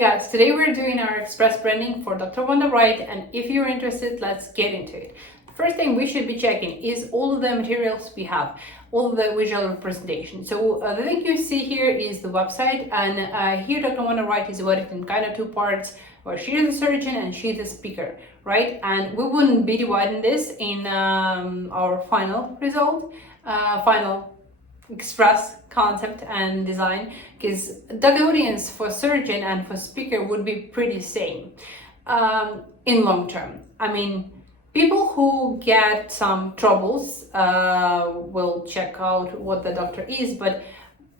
guys, today we're doing our express branding for Dr. Vonda Wright, and if you're interested, let's get into it. The first thing we should be checking is all of the materials we have, all of the visual representation. So the thing you see here is the website, and here Dr. Vonda Wright is divided in kind of two parts, where she's a surgeon and she's a speaker, right? And we wouldn't be dividing this in our final result, final express concept and design, because the audience for surgeon and for speaker would be pretty same in long term. I mean, people who get some troubles will check out what the doctor is, but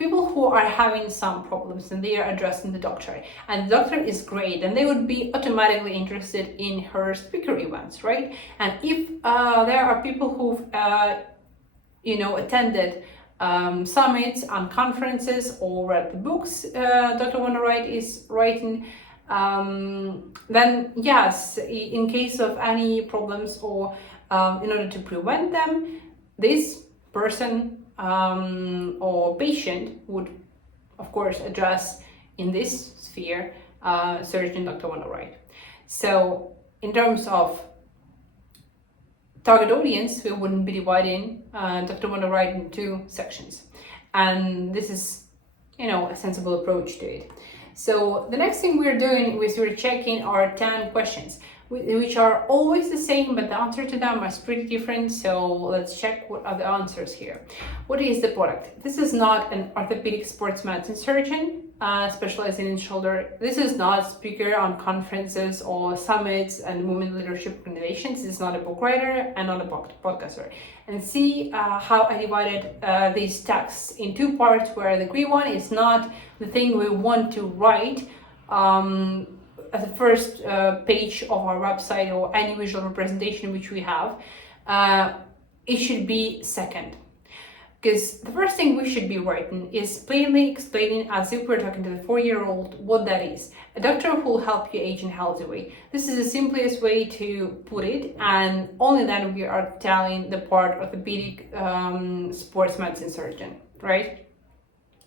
people who are having some problems and they are addressing the doctor, and the doctor is great, and they would be automatically interested in her speaker events, right? And if there are people who've attended summits and conferences or read the books Dr. Vonda Wright is writing, then yes, in case of any problems or in order to prevent them, this person or patient would of course address in this sphere surgeon Dr. Vonda Wright. So in terms of target audience, we wouldn't be dividing Dr. Vonda Wright in two sections, and this is a sensible approach to it. So the next thing we're doing is we're checking our 10 questions, which are always the same, but the answer to them is pretty different. So let's check what are the answers here. What is the product? This is not an orthopedic sports medicine surgeon specializing in shoulder. This is not a speaker on conferences or summits and women leadership organizations. This is not a book writer and not a podcaster. And see how I divided these texts in two parts, where the green one is not the thing we want to write at the first page of our website or any visual representation which we have. It should be second. Because the first thing we should be writing is plainly explaining, as if we're talking to the 4-year-old, what that is. A doctor who will help you age in a healthy way. This is the simplest way to put it, and only then we are telling the part orthopedic sports medicine surgeon, right?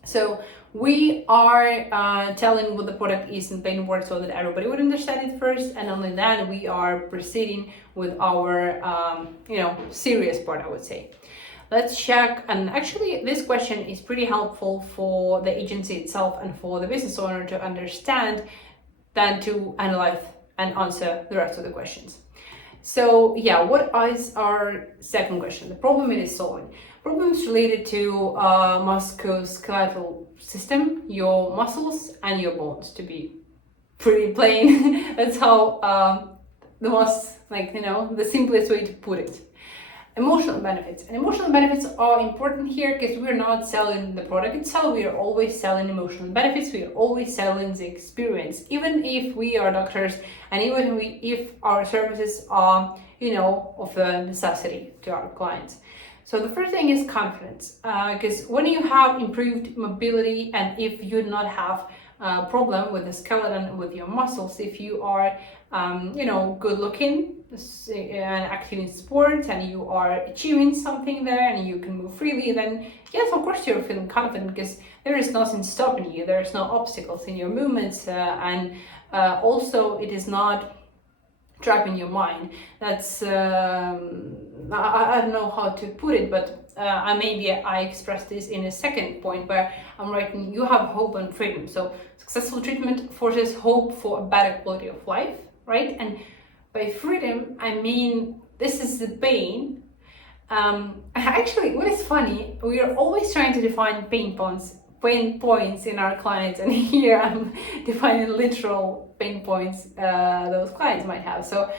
So we are telling what the product is in plain words so that everybody would understand it first, and only then we are proceeding with our serious part, I would say. Let's check, and actually this question is pretty helpful for the agency itself and for the business owner to understand, than to analyze and answer the rest of the questions. So yeah, what is our second question? The problem it is solving. Problems related to musculoskeletal system, your muscles and your bones, to be pretty plain. That's how the simplest way to put it. Emotional benefits. And emotional benefits are important here because we're not selling the product itself. We are always selling emotional benefits. We are always selling the experience, even if we are doctors, and even if our services are, of a necessity to our clients. So the first thing is confidence, because when you have improved mobility, and if you do not have a problem with the skeleton, with your muscles, if you are good looking and active in sports, and you are achieving something there and you can move freely, then yes, of course you're feeling confident, because there is nothing stopping you. There is no obstacles in your movements, and also it is not trapping your mind. That's I don't know how to put it, but maybe I expressed this in a second point, where I'm writing, you have hope and freedom. So successful treatment forces hope for a better quality of life, right? And by freedom, I mean, this is the pain. Actually, what is funny, we are always trying to define pain points in our clients, and here I'm defining literal pain points those clients might have. So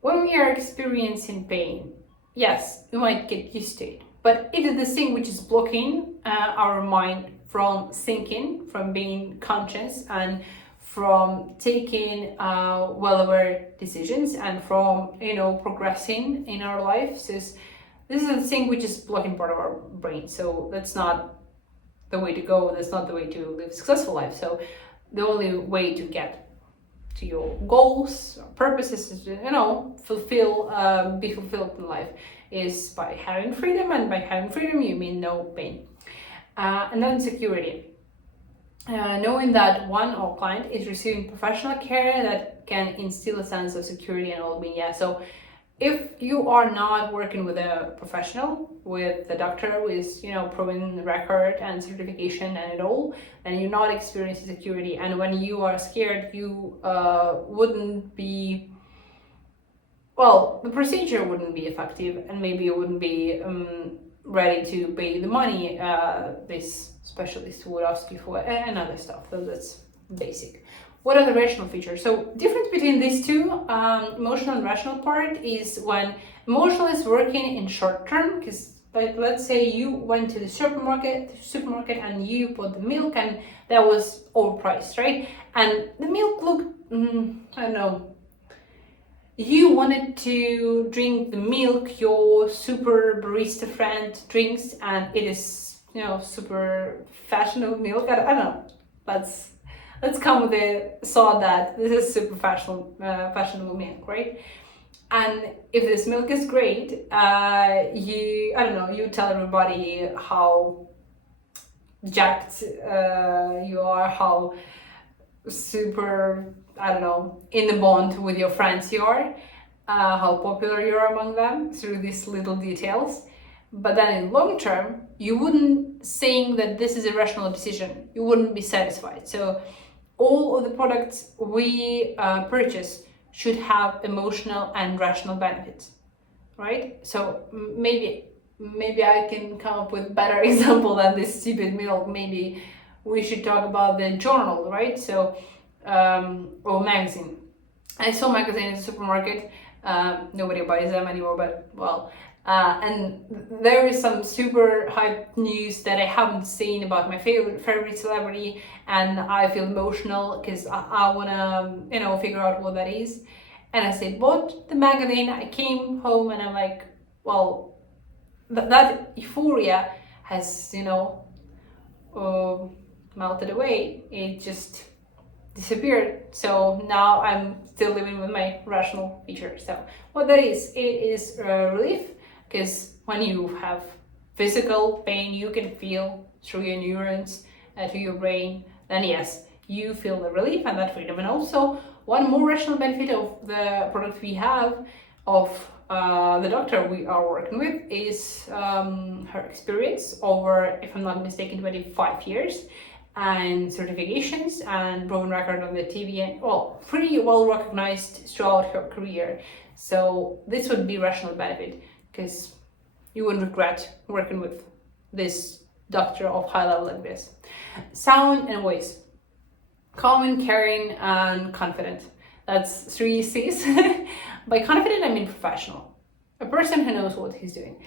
when we are experiencing pain, yes, we might get used to it, but it is the thing which is blocking our mind from thinking, from being conscious, and from taking well-aware decisions, and from progressing in our lives. This is the thing which is blocking part of our brain. So that's not the way to go. That's not the way to live a successful life. So the only way to get to your goals, purposes, is be fulfilled in life, is by having freedom. And by having freedom, you mean no pain. And then security. knowing that our client is receiving professional care that can instill a sense of security and well-being. Yeah, so if you are not working with a professional, with a doctor with proven record and certification and it all, then you're not experiencing security. And when you are scared, you wouldn't be, well, the procedure wouldn't be effective, and maybe you wouldn't be ready to pay the money this specialist would ask you for, and other stuff. So that's basic. What are the rational features? So difference between these two, emotional and rational part, is when emotional is working in short term, because like let's say you went to the supermarket and you bought the milk and that was overpriced, right? And the milk looked, I don't know, you wanted to drink the milk your super barista friend drinks, and it is super fashionable milk. I don't know. Let's come with the thought that this is super fashionable milk, right? And if this milk is great, you tell everybody how jacked you are, how super, in the bond with your friends you are, how popular you are among them through these little details. But then in long term, you wouldn't saying that this is a rational decision. You wouldn't be satisfied. So all of the products we purchase should have emotional and rational benefits, right? So maybe I can come up with a better example than this stupid milk. Maybe we should talk about the journal, right? So or magazine. I saw magazine in the supermarket. Nobody buys them anymore, but well. And there is some super hype news that I haven't seen about my favorite celebrity, and I feel emotional because I wanna figure out what that is. And I said, bought the magazine. I came home and I'm like, well, that euphoria has melted away. It just disappeared. So now I'm still living with my rational feature. So what that is, it is relief, because when you have physical pain you can feel through your neurons to your brain, then yes, you feel the relief and that freedom. And also one more rational benefit of the product we have, of the doctor we are working with, is her experience over, if I'm not mistaken, 25 years, and certifications and proven record on the TV, and pretty well recognized throughout her career. So this would be rational benefit, because you wouldn't regret working with this doctor of high level like this. Sound and voice. Calm, caring, and confident. That's 3 C's. By confident, I mean professional. A person who knows what he's doing.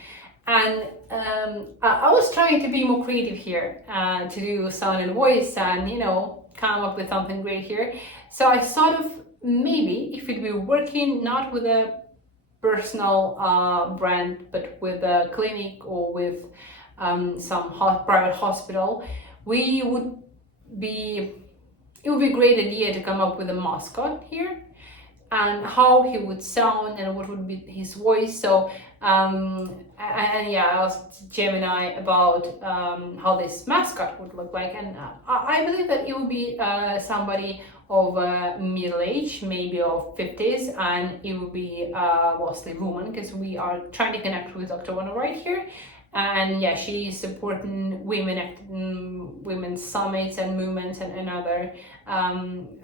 And I was trying to be more creative here, to do sound and voice and, come up with something great here. So I thought of maybe if it were working not with a personal brand, but with a clinic or with some private hospital, it would be a great idea to come up with a mascot here, and how he would sound and what would be his voice. So I asked Gemini about how this mascot would look like, and I believe that it would be somebody of middle age, maybe of 50s, and it would be mostly woman, because we are trying to connect with Dr. Vonda Wright here. And yeah, she's supporting women's summits and movements and other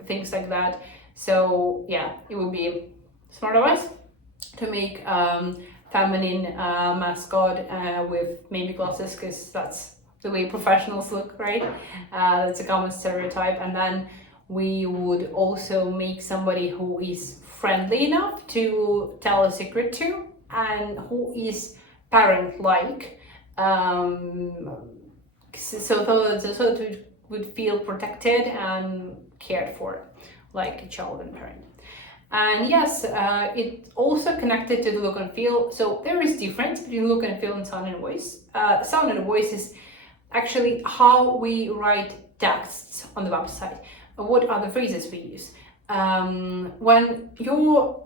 things like that. So yeah, it would be smart of us to make feminine mascot with maybe glasses, because that's the way professionals look, right? That's a common stereotype. And then we would also make somebody who is friendly enough to tell a secret to, and who is parent-like, so it would feel protected and cared for, like a child and parent. And yes, it also connected to the look and feel. So there is difference between look and feel and sound and voice. Sound and voice is actually how we write texts on the website. What are the phrases we use? When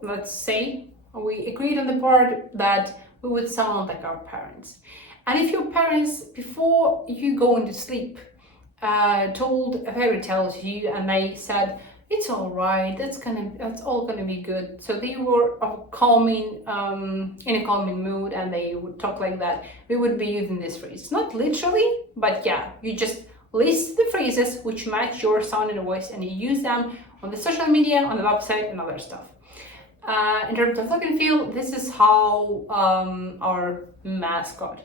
let's say, we agreed on the part that we would sound like our parents. And if your parents, before you go into sleep, told a fairy tale to you, and they said it's all right, that's all gonna be good. So they were calming, in a calming mood, and they would talk like that. We would be using this phrase, not literally, but yeah, you just list the phrases which match your sound and voice, and you use them on the social media, on the website, and other stuff. In terms of look and feel, this is how our mascot,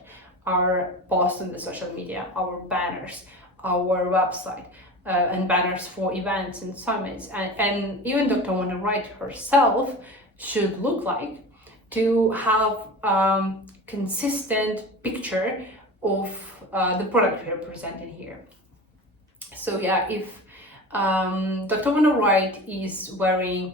our posts on the social media, our banners, our website, and banners for events and summits, and even Dr. Vonda Wright herself should look like, to have consistent picture of the product we are presenting here. So yeah, if Dr. Vonda Wright is wearing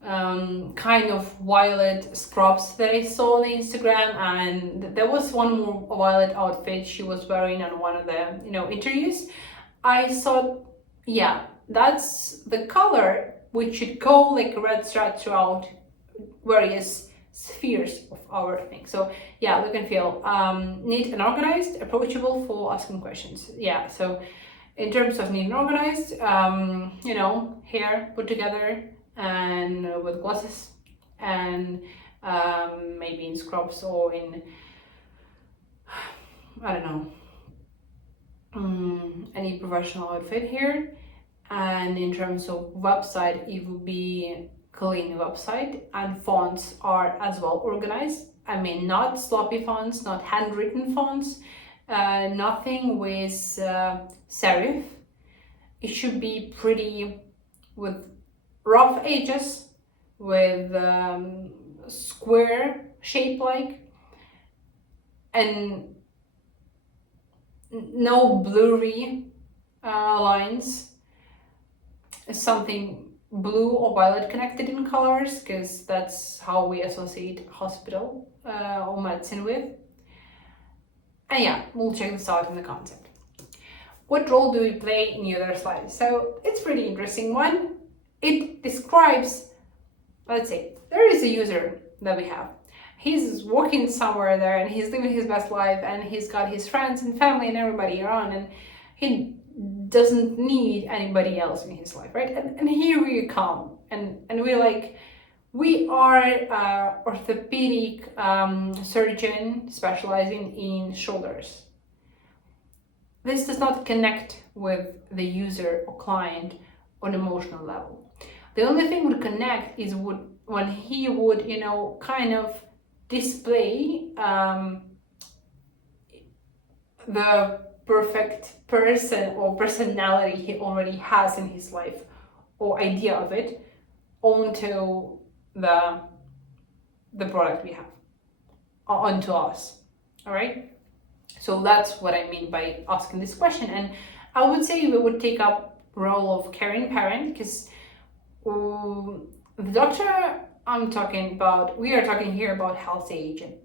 kind of violet scrubs that I saw on Instagram, and there was one more violet outfit she was wearing on one of the interviews, I thought, yeah, that's the color which should go like a red thread throughout various spheres of our thing. So yeah, look and feel neat and organized, approachable for asking questions. Yeah, so in terms of neat and organized, hair put together and with glasses, and maybe in scrubs or in, I don't know, any professional outfit here. And in terms of website, it will be clean website, and fonts are as well organized. I mean, not sloppy fonts, not handwritten fonts, nothing with serif. It should be pretty with rough edges, with square shape like, and no blurry lines. Something blue or violet connected in colors, because that's how we associate hospital or medicine with. And yeah, we'll check this out in the concept. What role do we play in the other slide? So it's pretty interesting one. It describes, let's say, there is a user that we have. He's working somewhere there, and he's living his best life, and he's got his friends and family and everybody around, and he doesn't need anybody else in his life, right? And here we come, and we're like, we are orthopedic surgeon specializing in shoulders. This does not connect with the user or client on emotional level. The only thing would connect is when he would, kind of display the perfect person or personality he already has in his life, or idea of it, onto the product we have, onto us. All right. So that's what I mean by asking this question. And I would say we would take up role of caring parent, because the doctor we are talking here about health agent,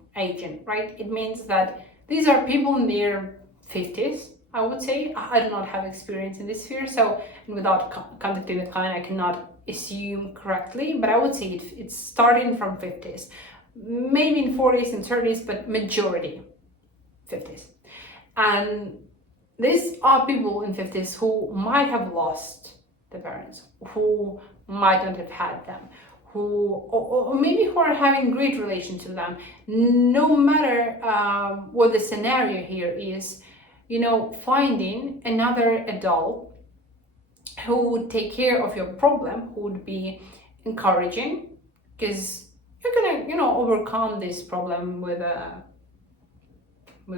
right? It means that these are people in their 50s, I would say. I do not have experience in this sphere, so without contacting the client, I cannot assume correctly, but I would say it's starting from 50s, maybe in 40s and 30s, but majority 50s. And these are people in 50s who might have lost their parents, who might not have had them, or maybe who are having great relation to them. No matter what the scenario here is, finding another adult who would take care of your problem, who would be encouraging, because you're gonna, overcome this problem with a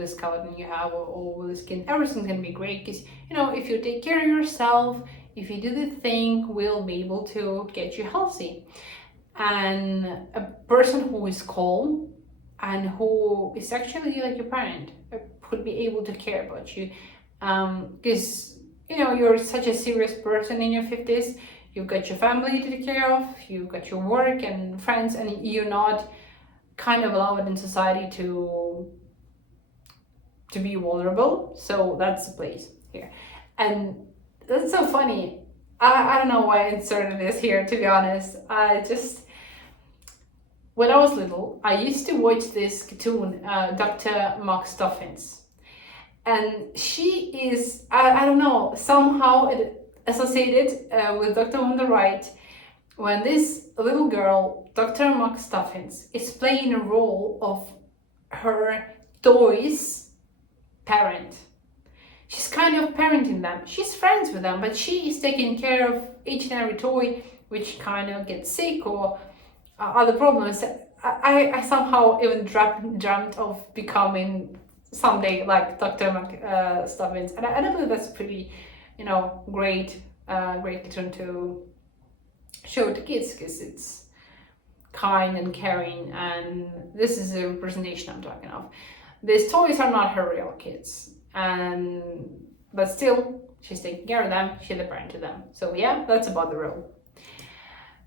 skeleton you have, or with the skin. Everything's gonna be great, because if you take care of yourself, if you do the thing, we'll be able to get you healthy. And a person who is calm and who is actually like your parent could be able to care about you, because you're such a serious person in your 50s. You've got your family to take care of, you've got your work and friends, and you're not kind of allowed in society to be vulnerable. So that's the place here. And that's so funny. I don't know why I inserted this here, to be honest. When I was little, I used to watch this cartoon, Dr. McStuffins. And she is, I don't know, somehow associated with Dr. Vonda Wright, when this little girl, Dr. McStuffins, is playing a role of her toys parent. She's kind of parenting them. She's friends with them, but she is taking care of each and every toy which kind of gets sick or other problems. I somehow even dreamt of becoming someday like Dr. McStuffins, and I believe that's pretty, great return to show to kids, because it's kind and caring, and this is a representation I'm talking of. These toys are not her real kids, but still she's taking care of them, she's the parent to them. So yeah, that's about the role.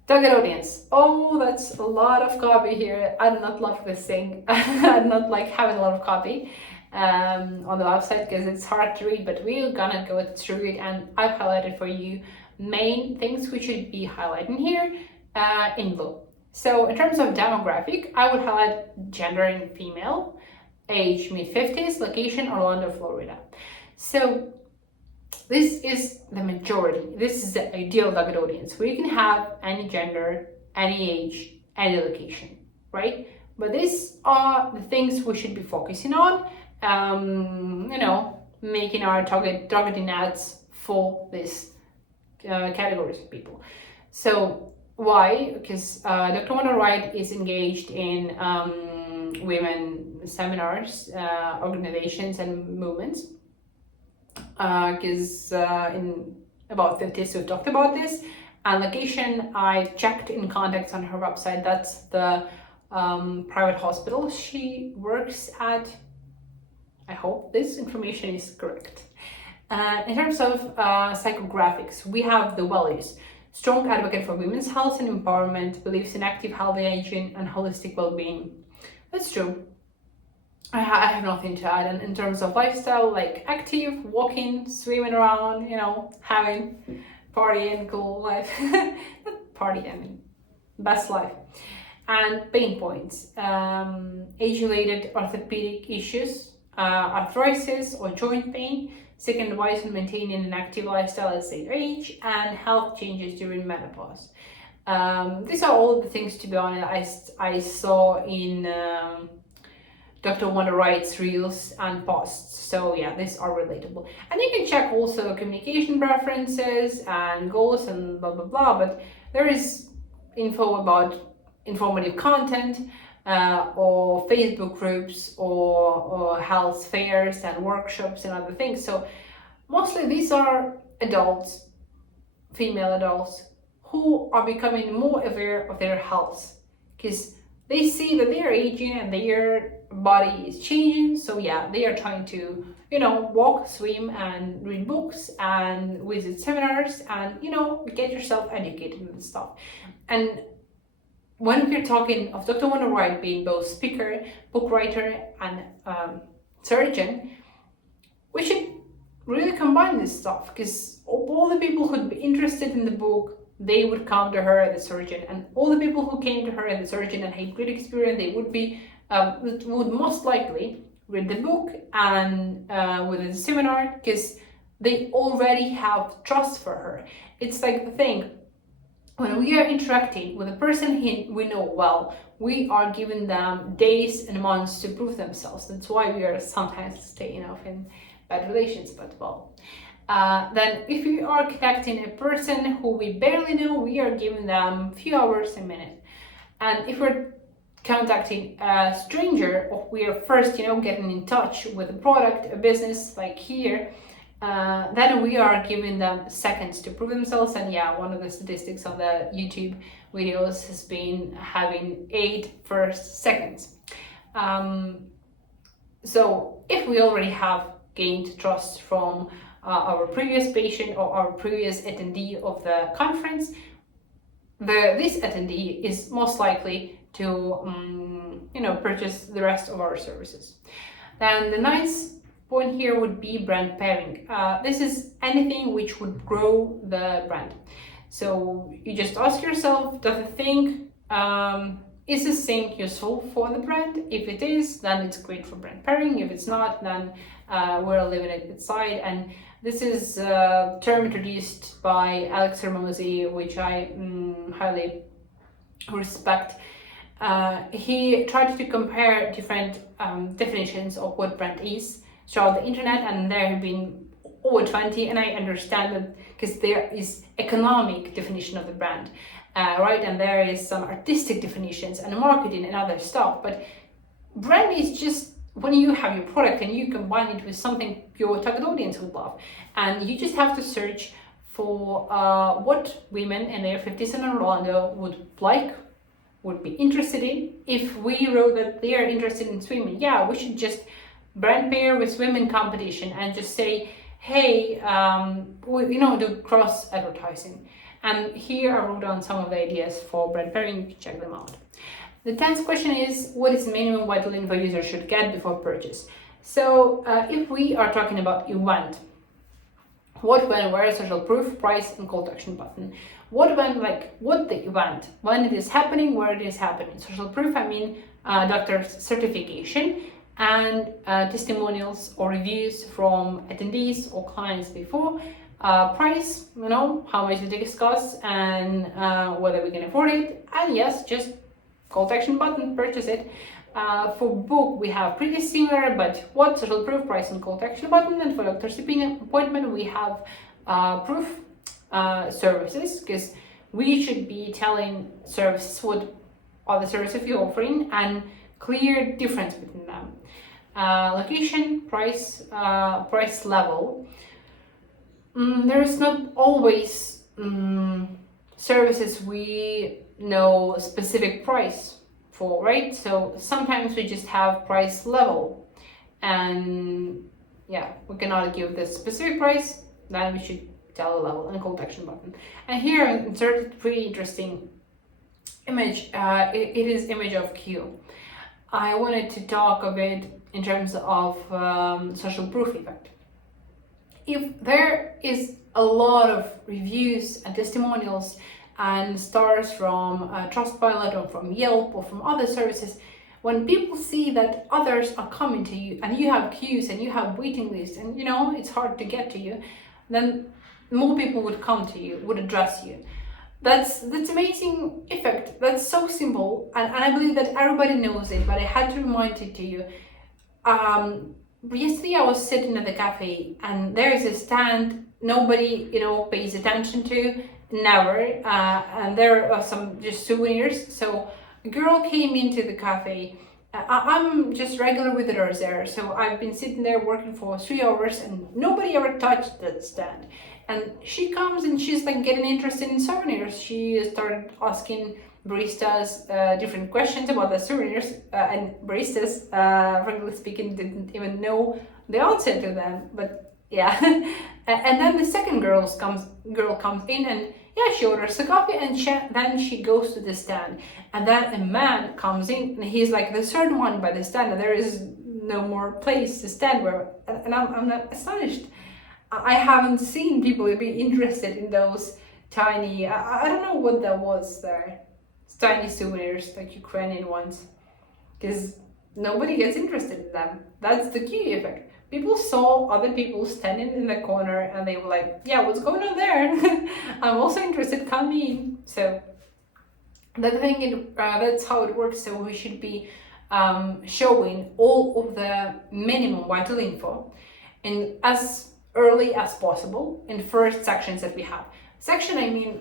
Target audience. Oh, that's a lot of copy here. I do not love this thing. I do not like having a lot of copy on the website because it's hard to read, but we're gonna go through it, and I've highlighted for you main things we should be highlighting here in blue. So in terms of demographic, I would highlight gender in female, age mid-50s, location Orlando, Florida. So this is the majority. This is the ideal target audience, where you can have any gender, any age, any location, right? But these are the things we should be focusing on, making our targeting ads for these categories of people. So why? Because Dr. Vonda Wright is engaged in women seminars, organizations, and movements. Because in about 50s we've talked about this. And location, I checked in contacts on her website. That's the private hospital she works at. I hope this information is correct. In terms of psychographics, we have the values: strong advocate for women's health and empowerment, believes in active, healthy aging and holistic well-being. That's true. I have nothing to add. And in terms of lifestyle, like active, walking, swimming around, having partying, cool life. Not party, I mean, best life. And pain points: age-related orthopedic issues, arthritis or joint pain, seeking advice on maintaining an active lifestyle at state age, and health changes during menopause. These are all the things, to be honest, I saw in Dr. Vonda Wright's reels and posts. So yeah, these are relatable. And you can check also communication preferences and goals and blah blah blah, but there is info about informative content or Facebook groups or health fairs and workshops and other things. So mostly these are adults, female adults, who are becoming more aware of their health, because they see that they are aging and their body is changing. So yeah, they are trying to, walk, swim, and read books and visit seminars and, get yourself educated and stuff. And when we're talking of Dr. Vonda Wright being both speaker, book writer, and surgeon, we should really combine this stuff, because all the people who'd be interested in the book, they would come to her as a surgeon, and all the people who came to her as a surgeon and had great experience, they would be would most likely read the book and within the seminar, because they already have trust for her. It's like the thing, when we are interacting with a person we know well, we are giving them days and months to prove themselves. That's why we are sometimes staying off in bad relations, but well. Then if we are connecting a person who we barely know, we are giving them a few hours, a minute. And if we're contacting a stranger, or we are first, getting in touch with a product, a business, like here, then we are giving them seconds to prove themselves. And yeah, one of the statistics on the YouTube videos has been having 8 first seconds. So if we already have gained trust from our previous patient or our previous attendee of the conference, this attendee is most likely to purchase the rest of our services. Then the ninth point here would be brand pairing. This is anything which would grow the brand. So you just ask yourself, does the thing is this thing useful for the brand? If it is, then it's great for brand pairing. If it's not, then we're leaving it aside. And this is a term introduced by Alex Hormozy, which I highly respect. He tried to compare different definitions of what brand is throughout the internet, and there have been over 20, and I understand that because there is economic definition of the brand, right, and there is some artistic definitions and marketing and other stuff, but brand is just when you have your product and you combine it with something your target audience would love, and you just have to search for what women in their 50s in Orlando would like, would be interested in. If we wrote that they are interested in swimming, yeah, we should just brand pair with women competition and just say, hey, do cross advertising. And here I wrote down some of the ideas for brand pairing. You can check them out. The 10th question is, what is minimum vital info user should get before purchase? So if we are talking about event, what, when, where, social proof, price, and call to action button. What, when, like what the event, when it is happening, where it is happening. Social proof, I mean doctor's certification and testimonials or reviews from attendees or clients before. Price, how much did it cost and whether we can afford it. And yes, just call to action button, purchase it. For book, we have pretty similar, but what, social proof, price, and call to action button. And for doctor's appointment, we have proof, services, because we should be telling services what are the services you're offering and clear difference between them. Location, price, price level. There is not always services we know a specific price for, right? So sometimes we just have price level, and yeah, we cannot give the specific price, then we should tell the level and call to action button. And here I inserted a pretty interesting image. It is image of Q. I wanted to talk a bit in terms of social proof effect. If there is a lot of reviews and testimonials and stars from Trustpilot or from Yelp or from other services, when people see that others are coming to you and you have queues and you have waiting lists and it's hard to get to you, then more people would come to you, would address you. That's amazing effect. That's so simple, and I believe that everybody knows it, but I had to remind it to you. Yesterday I was sitting at the cafe and there is a stand nobody pays attention to, never, and there are some just souvenirs. So a girl came into the cafe. I'm just regular visitors there, so I've been sitting there working for 3 hours and nobody ever touched that stand. And she comes and she's like getting interested in souvenirs. She started asking baristas different questions about the souvenirs, and baristas, frankly speaking, didn't even know the answer to them. But yeah, and then the second girl comes in and yeah, she orders a coffee and then she goes to the stand, and then a man comes in and he's like the third one by the stand, and there is no more place to stand where, and I'm not astonished. I haven't seen people be interested in those tiny, I don't know what that was there, tiny souvenirs, like Ukrainian ones, because nobody gets interested in them. That's the key effect. People saw other people standing in the corner and they were like, yeah, what's going on there? I'm also interested, come in. So that's how it works. So we should be showing all of the minimum vital info and as early as possible in first sections that we have. Section, I mean,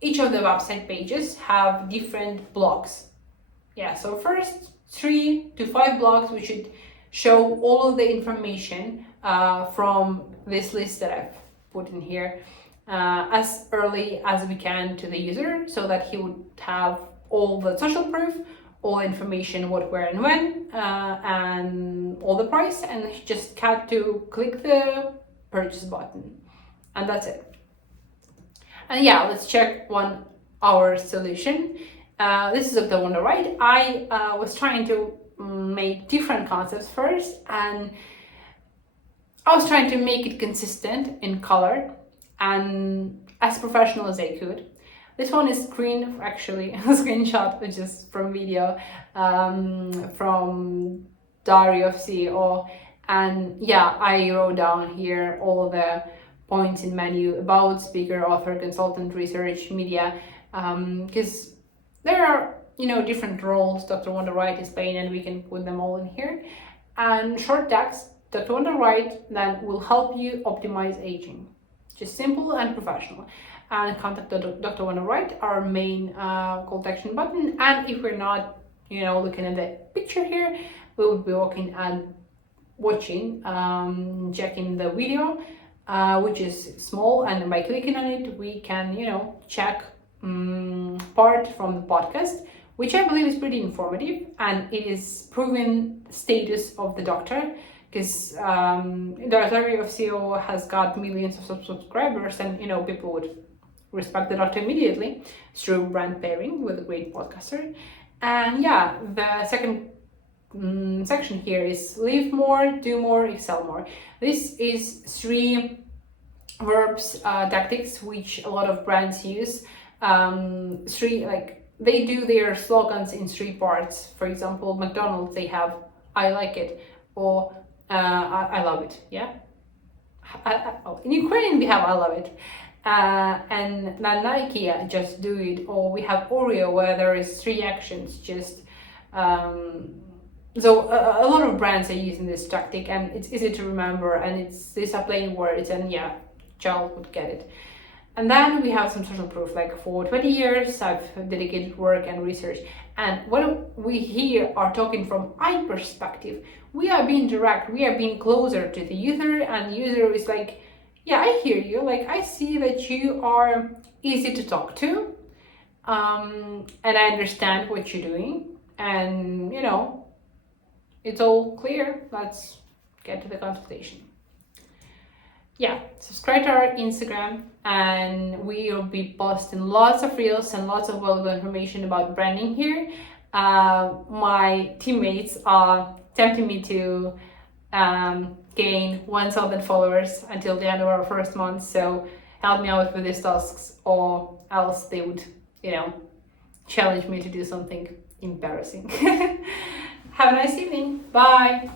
each of the website pages have different blocks. Yeah, so first 3 to 5 blocks, we should show all of the information from this list that I've put in here as early as we can to the user, so that he would have all the social proof, all information, what, where, and when, and all the price, and he just had to click the purchase button, and that's it. And yeah, let's check our solution. This is of the Vonda Wright. I was trying to make different concepts first, and I was trying to make it consistent in color and as professional as I could. This one is actually a screenshot, which is from video, from Diary of CEO. And yeah, I wrote down here all the points in menu: about, speaker, author, consultant, research, media, because there are, different roles Dr. Vonda Wright is playing, and we can put them all in here. And short text, Dr. Vonda Wright then will help you optimize aging. Just simple and professional. And contact Dr. Vonda Wright, our main call to action button. And if we're not, looking at the picture here, we will be watching, checking the video, which is small, and by clicking on it, we can, check part from the podcast, which I believe is pretty informative, and it is proven status of the doctor, because the Diary of CEO has got millions of subscribers, and people would respect the doctor immediately through brand pairing with a great podcaster. And yeah, the second section here is live more, do more, excel more. This is 3 verbs, tactics, which a lot of brands use. They do their slogans in 3 parts. For example, McDonald's, they have I like it, or I love it. Yeah. In Ukraine we have I love it. And then Nike, just do it, or we have Oreo, where there is 3 actions. Just so a lot of brands are using this tactic, and it's easy to remember, and these are plain words, and yeah, child would get it. And then we have some social proof, like for 20 years I've dedicated work and research. And when we here are talking from I perspective, we are being direct, we are being closer to the user, and the user is like, yeah, I hear you, like I see that you are easy to talk to, and I understand what you're doing, and it's all clear, let's get to the consultation. Yeah, subscribe to our Instagram, and we'll be posting lots of reels and lots of valuable information about branding here. My teammates are tempting me to gain 1,000 followers until the end of our first month, so help me out with these tasks, or else they would, challenge me to do something embarrassing. Have a nice evening. Bye.